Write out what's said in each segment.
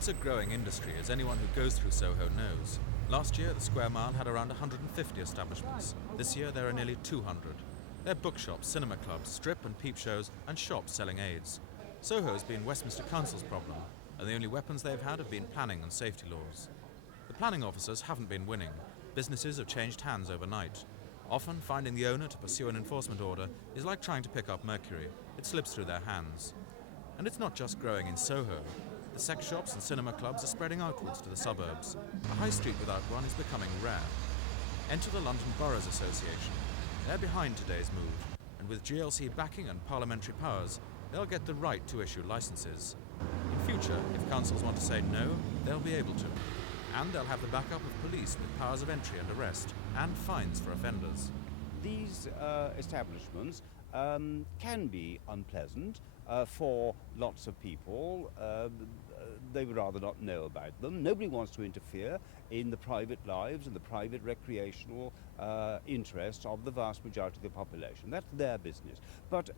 It's a growing industry, as anyone who goes through Soho knows. Last year, the square mile had around 150 establishments. This year, there are nearly 200. They're bookshops, cinema clubs, strip and peep shows, and shops selling aids. Soho's been Westminster Council's problem, and the only weapons they've had have been planning and safety laws. The planning officers haven't been winning. Businesses have changed hands overnight. Often, finding the owner to pursue an enforcement order is like trying to pick up mercury. It slips through their hands. And it's not just growing in Soho. The sex shops and cinema clubs are spreading outwards to the suburbs. A high street without one is becoming rare. Enter the London Boroughs Association. They're behind today's move, and with GLC backing and parliamentary powers, they'll get the right to issue licences. In future, if councils want to say no, they'll be able to. And they'll have the backup of police with powers of entry and arrest, and fines for offenders. These establishments can be unpleasant for lots of people. They would rather not know about them. Nobody wants to interfere in the private lives and the private recreational interests of the vast majority of the population. That's their business. But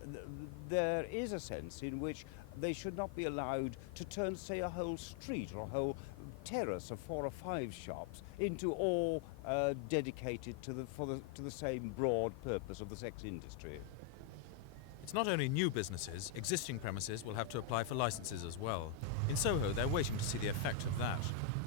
there is a sense in which they should not be allowed to turn, say, a whole street or a whole terrace of 4 or 5 shops into all dedicated to the same broad purpose of the sex industry. It's not only new businesses, existing premises will have to apply for licences as well. In Soho, they're waiting to see the effect of that.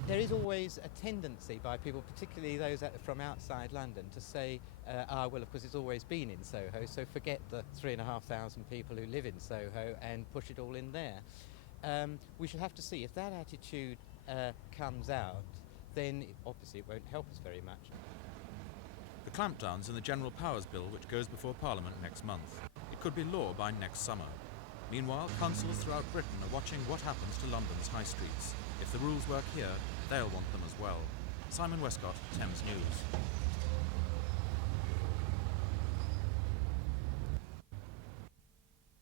There is always a tendency by people, particularly those from outside London, to say, well, of course, it's always been in Soho, so forget the 3,500 people who live in Soho and push it all in there. We should have to see if that attitude comes out, then obviously it won't help us very much. The clampdown's in the General Powers Bill, which goes before Parliament next month. It could be law by next summer. Meanwhile, councils throughout Britain are watching what happens to London's high streets. If the rules work here, they'll want them as well. Simon Westcott, Thames News.